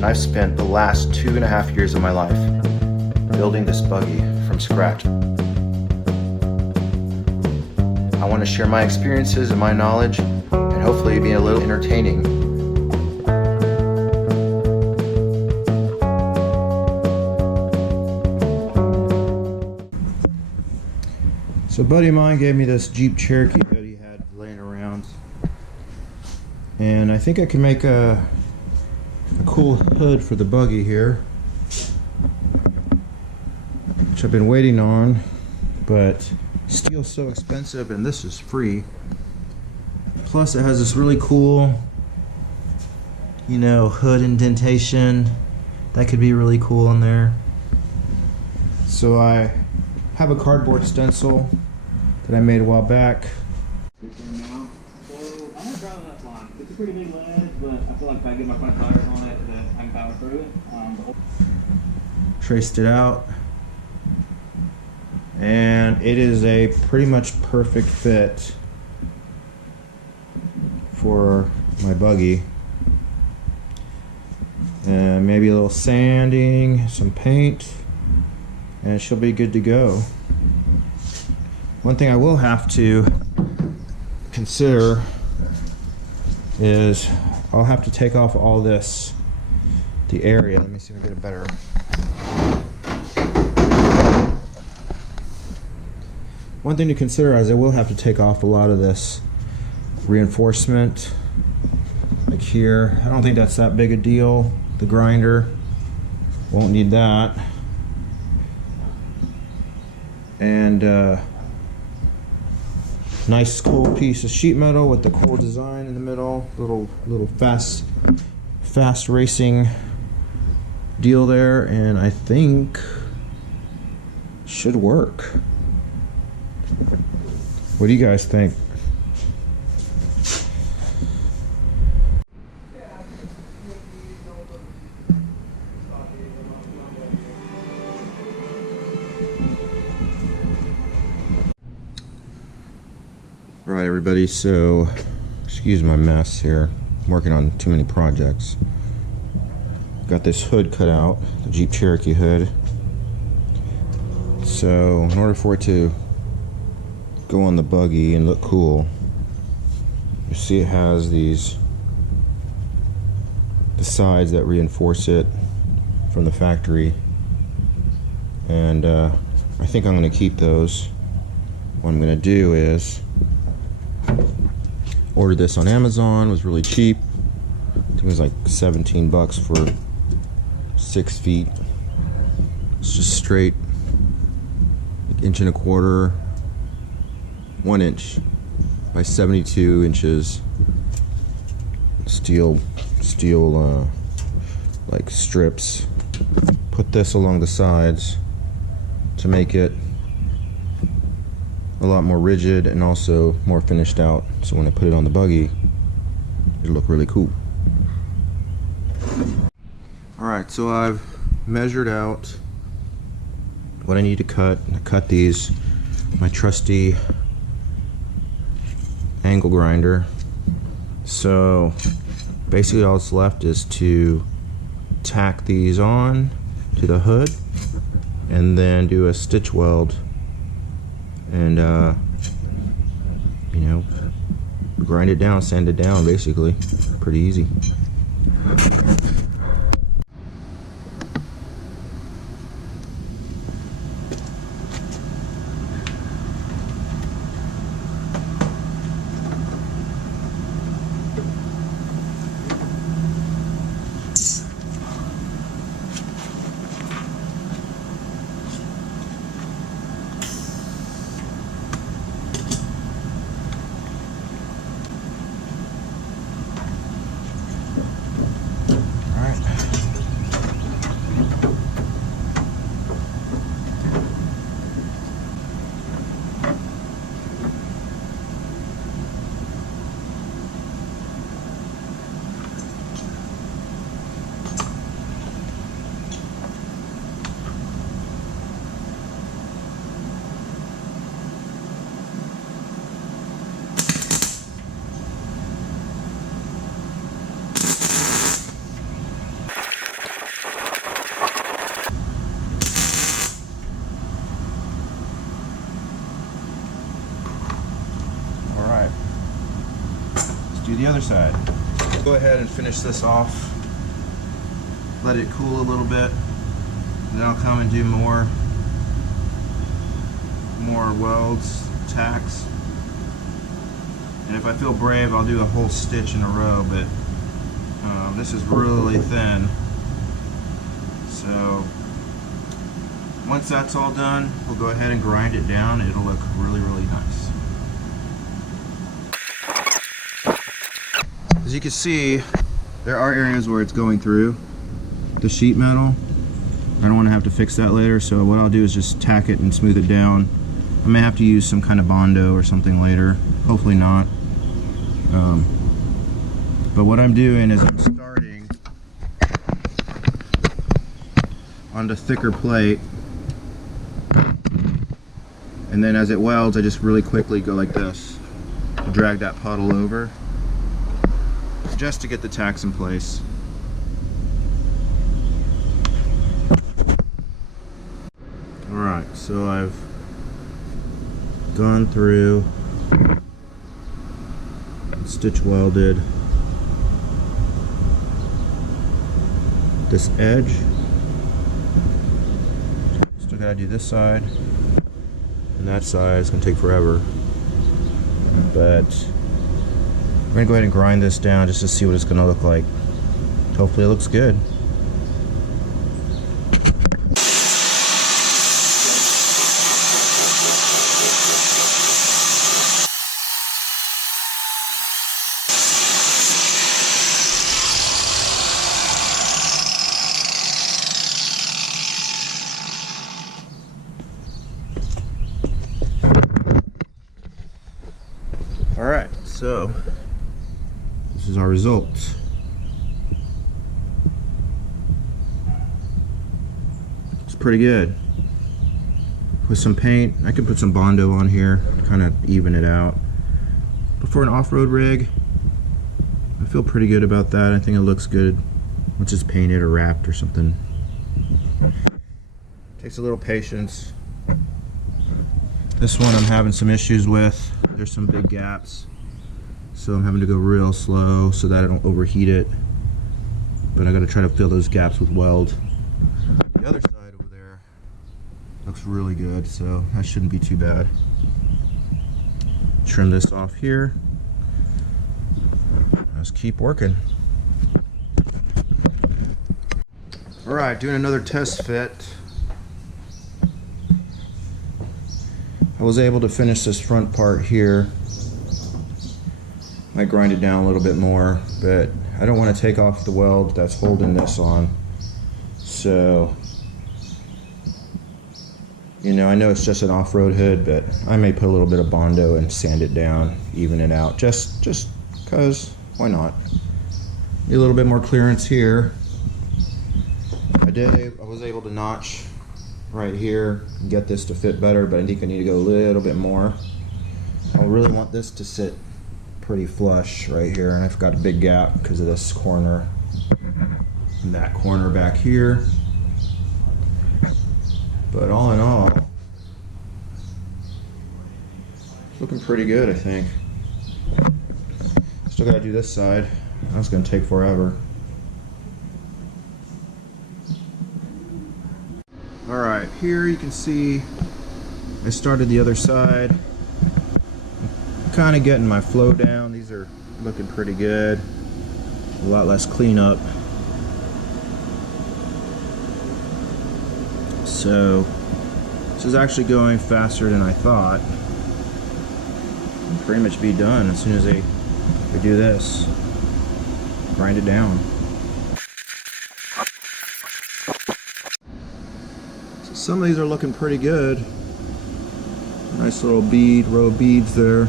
and I've spent the last 2.5 years of my life building this buggy from scratch. I want to share my experiences and my knowledge, and hopefully be a little entertaining. So a buddy of mine gave me this Jeep Cherokee that he had laying around, and I think I can make a cool hood for the buggy here, which I've been waiting on, but steel's so expensive and this is free. Plus it has this really cool, you know, hood indentation that could be really cool in there. So I have a cardboard stencil that I made a while back. It's a pretty big ledge, but I feel like if I get my front tires on it, that I can power through it. Traced it out, and it is a pretty much perfect fit for my buggy. And maybe a little sanding, some paint, and she'll be good to go. One thing I will have to consider is I'll have to take off all this, the area. Let me see if I get a better. One thing to consider is I will have to take off a lot of this reinforcement, like here. I don't think that's that big a deal. The grinder won't need that. And nice cool piece of sheet metal with the cool design in the middle. Little fast racing deal there, and I think should work. What do you guys think? Alright everybody, so excuse my mess here. I'm working on too many projects. Got this hood cut out, the Jeep Cherokee hood. So in order for it to go on the buggy and look cool, you see it has the sides that reinforce it from the factory, and I think I'm going to keep those. What I'm going to do is order this on Amazon. It was really cheap. I think it was like 17 bucks for 6 feet. It's just straight, like 1.25 inches, 1 inch by 72 inches steel like strips. Put this along the sides to make it a lot more rigid and also more finished out, so when I put it on the buggy it'll look really cool. Alright, so I've measured out what I need to cut. I cut these, my trusty angle grinder. So basically all that's left is to tack these on to the hood and then do a stitch weld and you know, grind it down, sand it down, basically. Pretty easy. the other side. Go ahead and finish this off. Let it cool a little bit. Then I'll come and do more welds, tacks. And if I feel brave, I'll do a whole stitch in a row, but this is really thin. So once that's all done, we'll go ahead and grind it down. It'll look really, really nice. As you can see, there are areas where it's going through the sheet metal. I don't want to have to fix that later, so what I'll do is just tack it and smooth it down. I may have to use some kind of Bondo or something later. Hopefully not. But what I'm doing is I'm starting on the thicker plate, and then as it welds, I just really quickly go like this, drag that puddle over, just to get the tacks in place. Alright, so I've gone through, stitch welded this edge. Still gotta do this side, and that side is gonna take forever. But we're gonna go ahead and grind this down just to see what it's gonna look like. Hopefully it looks good. Alright, so this is our result. It's pretty good. With some paint, I could put some Bondo on here to kind of even it out. But for an off-road rig, I feel pretty good about that. I think it looks good once it's painted or wrapped or something. Takes a little patience. This one I'm having some issues with. There's some big gaps, so I'm having to go real slow so that I don't overheat it. But I got to try to fill those gaps with weld. The other side over there looks really good, so that shouldn't be too bad. Trim this off here. Let's keep working. Alright, doing another test fit. I was able to finish this front part here. Might grind it down a little bit more, but I don't want to take off the weld that's holding this on. So, you know, I know it's just an off-road hood, but I may put a little bit of Bondo and sand it down, even it out, just cause why not? Need a little bit more clearance here. I was able to notch right here and get this to fit better, but I think I need to go a little bit more. I really want this to sit pretty flush right here, and I've got a big gap because of this corner and that corner back here. But all in all, it's looking pretty good, I think. Still gotta do this side. That's gonna take forever. Alright, here you can see I started the other side. I'm kind of getting my flow down. These are looking pretty good. A lot less cleanup. So this is actually going faster than I thought. I'll pretty much be done as soon as I do this. Grind it down. Some of these are looking pretty good. Nice little row of beads there.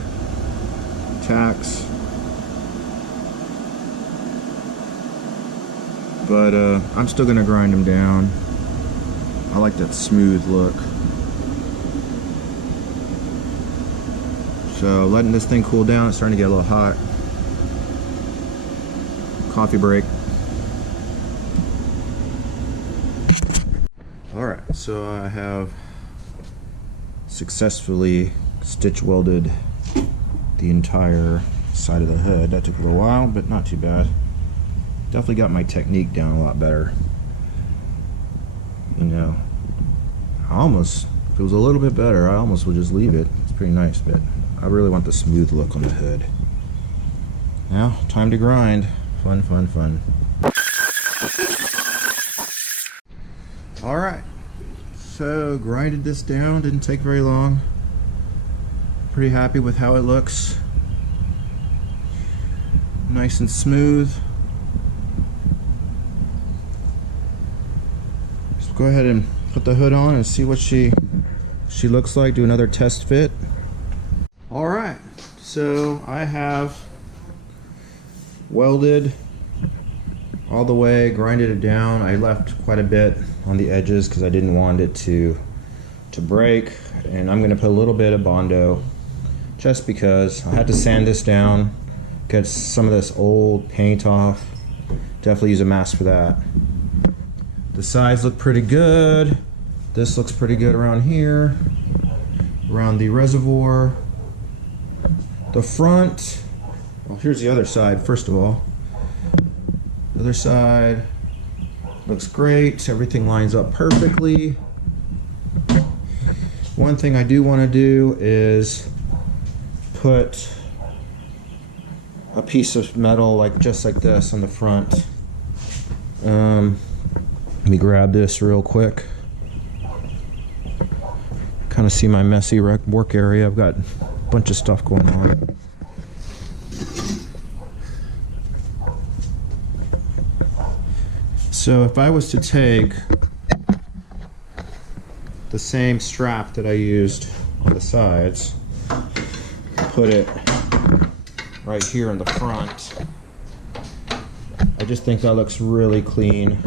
Tacks. But I'm still gonna grind them down. I like that smooth look. So letting this thing cool down, it's starting to get a little hot. Coffee break. Alright, so I have successfully stitch welded the entire side of the hood. That took a little while, but not too bad. Definitely got my technique down a lot better. You know, if it was a little bit better, I almost would just leave it. It's pretty nice, but I really want the smooth look on the hood. Now, time to grind. Fun, fun, fun. Alright, so grinded this down, didn't take very long. Pretty happy with how it looks. Nice and smooth. Let's go ahead and put the hood on and see what she looks like. Do another test fit. Alright, so I have welded all the way, grinded it down. I left quite a bit on the edges because I didn't want it to break, and I'm going to put a little bit of Bondo just because I had to sand this down, get some of this old paint off. Definitely use a mask for that. The sides look pretty good. This looks pretty good around here, around the reservoir. The front, well, here's the other side first of all. The other side looks great. Everything lines up perfectly. One thing I do want to do is put a piece of metal like just like this on the front. Let me grab this real quick. Kind of see my messy work area. I've got a bunch of stuff going on. So if I was to take the same strap that I used on the sides, put it right here in the front, I just think that looks really clean.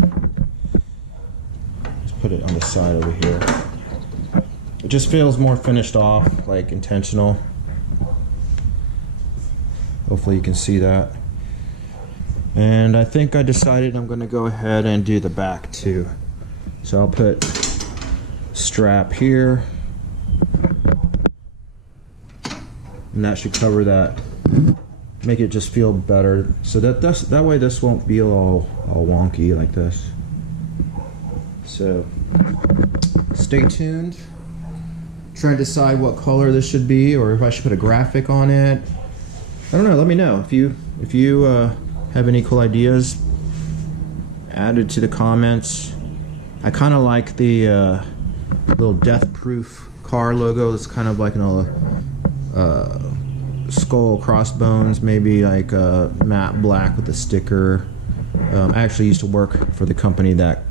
Let's put it on the side over here. It just feels more finished off, like intentional. Hopefully you can see that. And I think I decided I'm going to go ahead and do the back too. So I'll put strap here, and that should cover that. Make it just feel better. So that way this won't feel all wonky like this. So stay tuned. Try to decide what color this should be, or if I should put a graphic on it. I don't know. Let me know if you have any cool ideas. Add it to the comments. I kind of like the little death-proof car logo. It's kind of like skull crossbones, maybe like matte black with a sticker. I actually used to work for the company that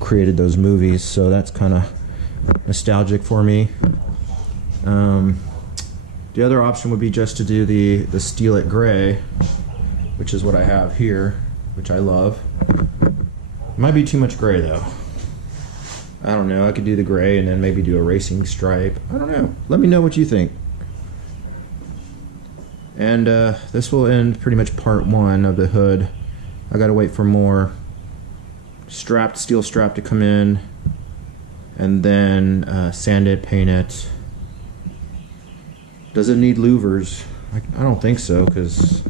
created those movies, so that's kind of nostalgic for me. The other option would be just to do the steel it gray, which is what I have here, which I love. Might be too much gray though. I don't know. I could do the gray and then maybe do a racing stripe. I don't know. Let me know what you think. And this will end pretty much part one of the hood. I gotta wait for more steel strap to come in, and then sand it, paint it. Does it need louvers? I don't think so, because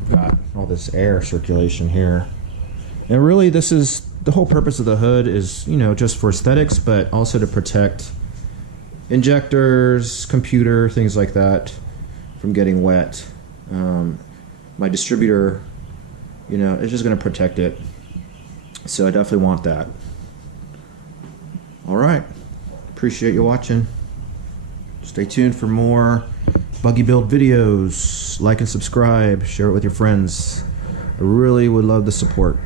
I've got all this air circulation here. And really, this is the whole purpose of the hood is, you know, just for aesthetics, but also to protect injectors, computer, things like that from getting wet. My distributor, you know, is just going to protect it. So I definitely want that. All right. Appreciate you watching. Stay tuned for more buggy build videos. Like and subscribe. Share it with your friends. I really would love the support.